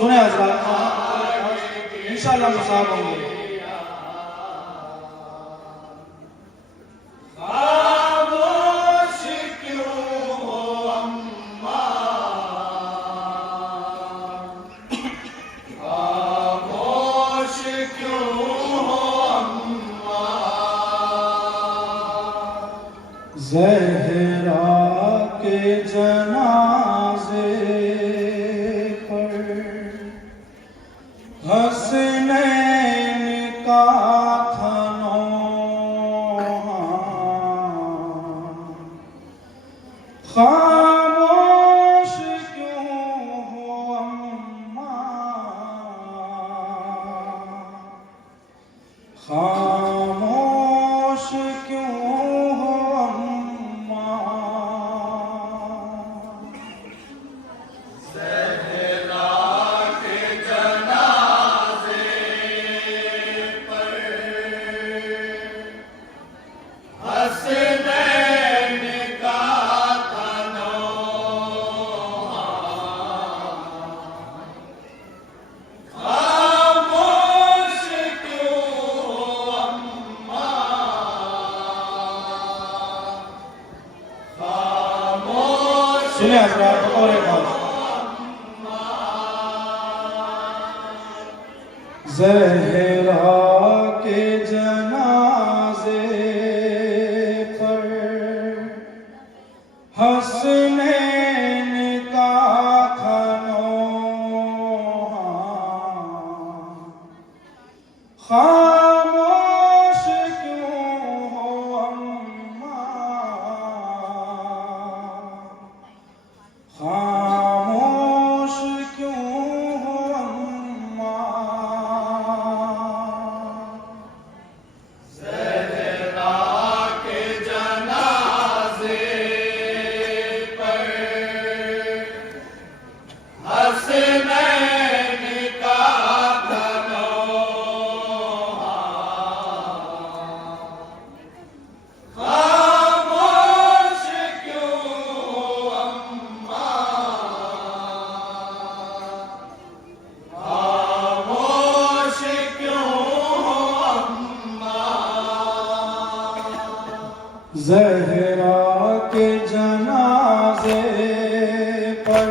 सुने हजरात, इंशाअल्लाह मुसाब होंगे। ज़हरा के जनाज़े पर हसनैन का था नौहा, खामोश क्यों हो अम्मा, खामोश क्यों हो अम्मा। ज़हरा के जनाज़े पर हसनैन का था नौहा, खामोश क्यों हो अम्मा, खामोश सुने हजरात, और एक बात, ज़हरा के जनाज़े पर हसनैन का था नौहा, खामोश क्यों हो अम्मा, खामोश क्यों हो अम्मा। ज़हरा के जनाज़े पर हसनैन का था नौहा, खामोश क्यों हो अम्मा, खामोश क्यों हो अम्मा। ज़हरा के जनाज़े पर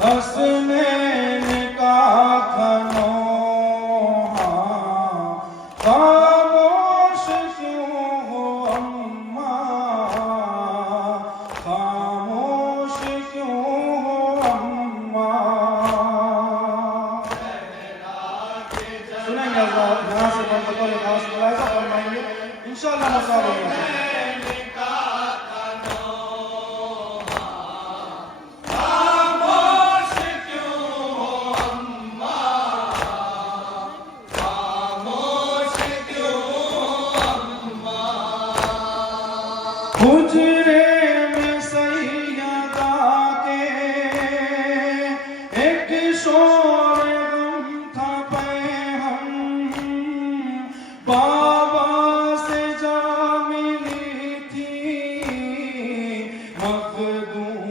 हसनैन का था नौहा, खामोश क्यों हो अम्मा, खामोश क्यों हो अम्मा। सुनेंगे हज़रात, यहाँ से बंद को लिहाज मुलाहिज़ा फरमाएंगे, इंशाअल्लाह मसाब होगा। खामोश क्यों हो अम्मा, खामोश क्यों हो अम्मा। हुजरे में सैयदा के एक शोर गम था पैहम, बाबा से जा मिली थी मखदूम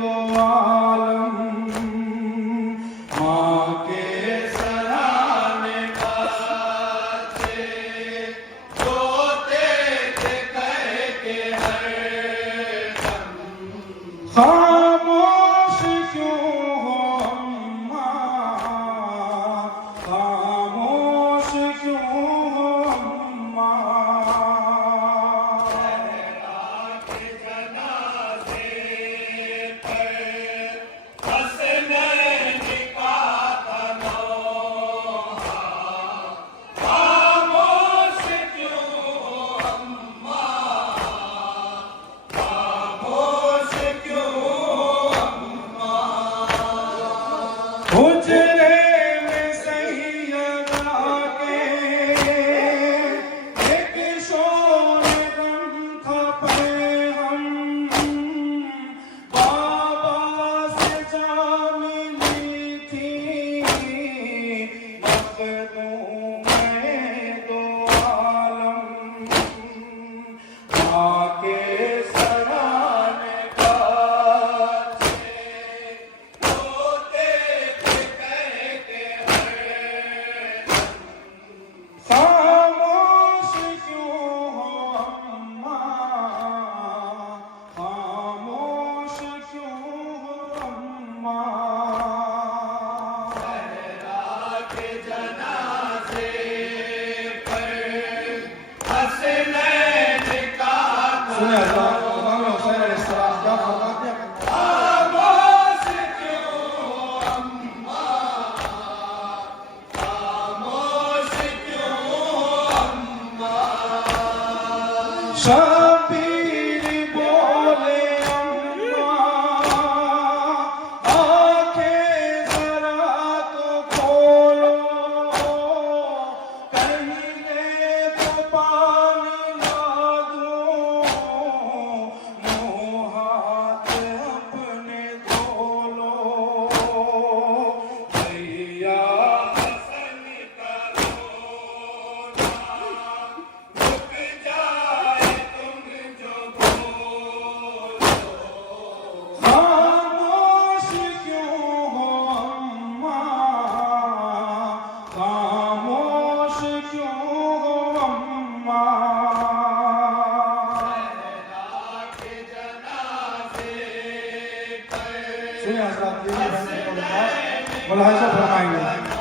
दो आलम, माँ के सराहने बच्चे रोते थे कह के हरदम, खामोश क्यों हो अम्मा, खामोश क्यों हो अम्मा। के जनाज़े पर हसनैन का था नौहा, खामोश क्यों हो अम्मा, खामोश क्यों हो सुनिए हजरात, ये भी बहन को खास मुलाहिजा फरमाएंगे।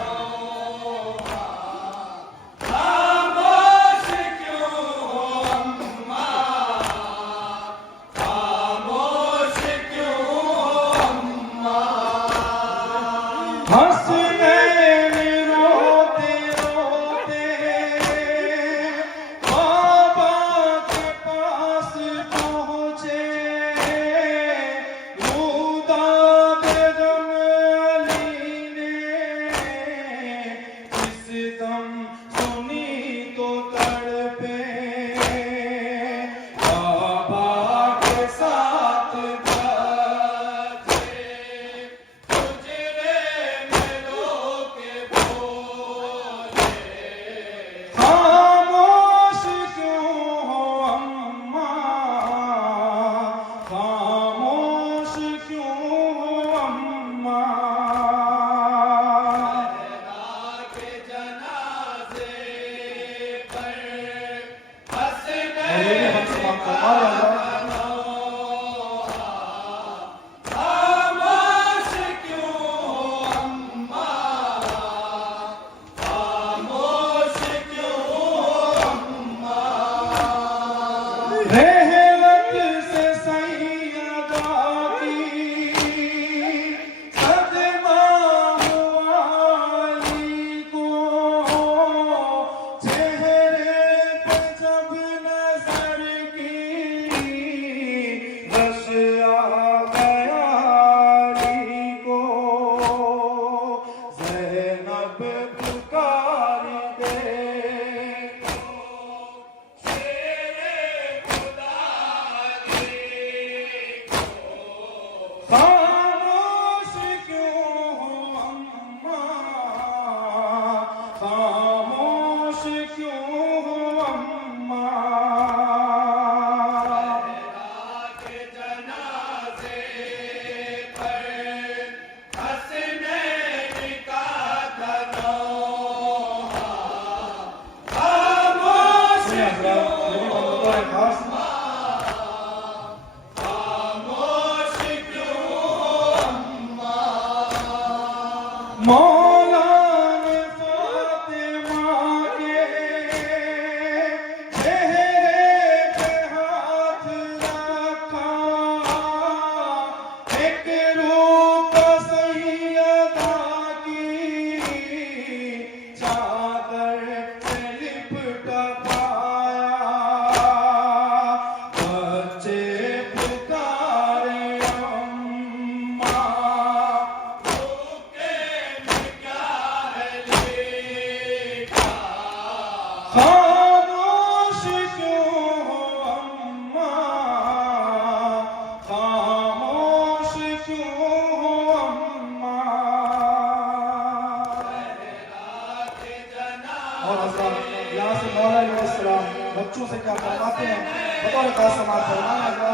बच्चों से क्या फरमाते हैं बतौर खास समाज फरमाना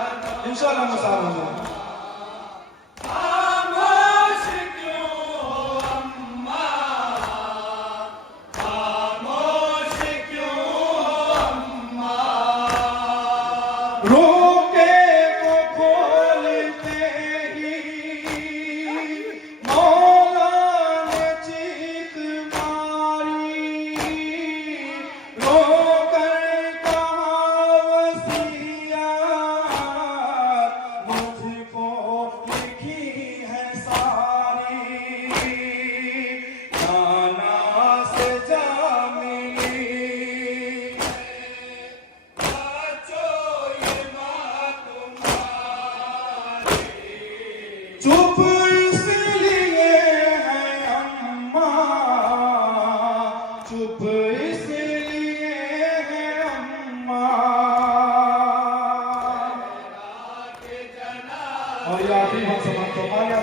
इंशाअल्लाह मुसार होंगे। चुप इसलिए है अम्मा, चुप इसलिए है अम्मा। और ये आखिरी हम समाप्त हो पाया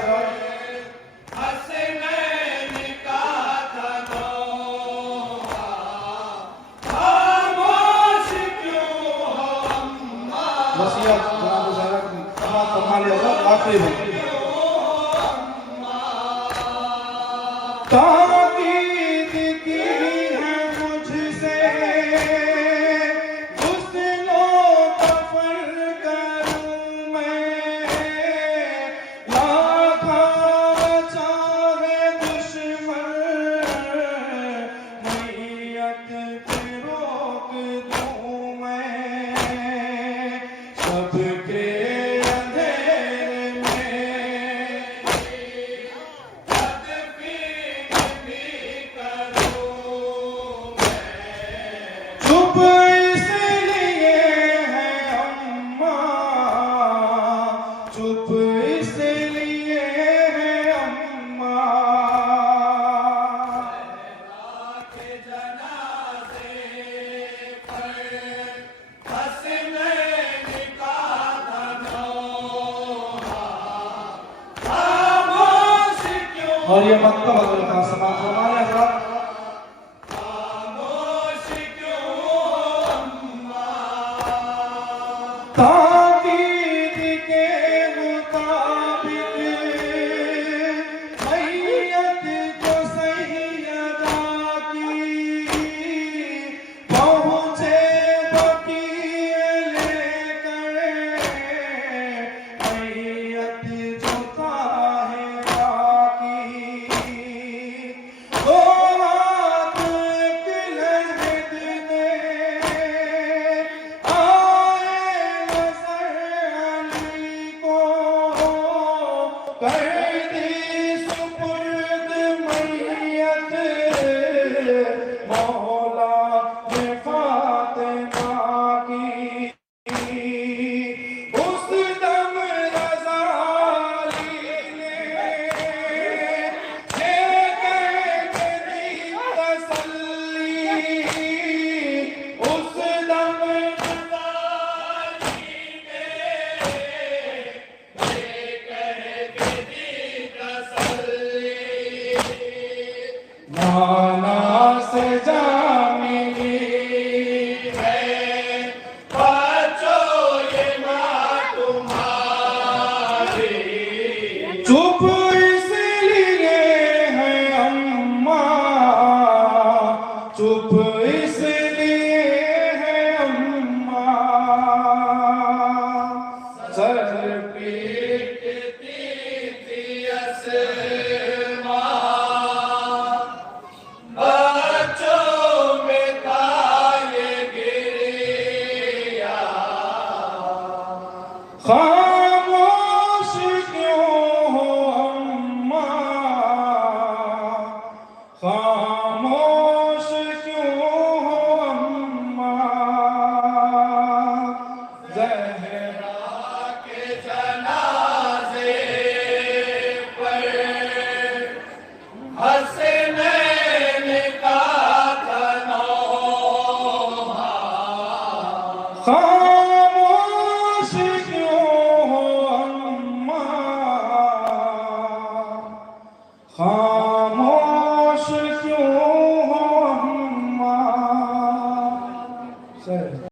वसीयत जनाब ज़हरा की समाप्त फरमा लिया आखिरी में ताकीद की है मुझसे हुस्नो कफन करूं मैं लाखा चुप इसलिए है अम्मा, के जनाजे पर हसनैन का तनोहा खामोश क्यों और ये मक्तबतुल का समाप्त फरमाया हज़रात। खामोश क्यों अम्मा ताकीद के मुताबिक मैयत को सैयदा की पहुँचे बकीए लेकर, मैयत जो ताहिरा की दो हाथ एक लहद में आए नज़र अली को, कर दी सुपुर्द मैयत मौला ने फातिमा की। उस दम रज़ा अली ने लेकर दी तसल्ली, उस दम नाना से जा मिली है बच्चों ये माँ तुम्हारी चुप इसलिए है अम्मा, चुप इसलिए है अम्मा, सर पीटती थी असमां बच्चों में था ये गिरिया खामोश क्यों हो अम्मा, खामोश क्यों हो अम्मा, ज़हरा के जनाजे पर हसनैन का तनोहा खामोश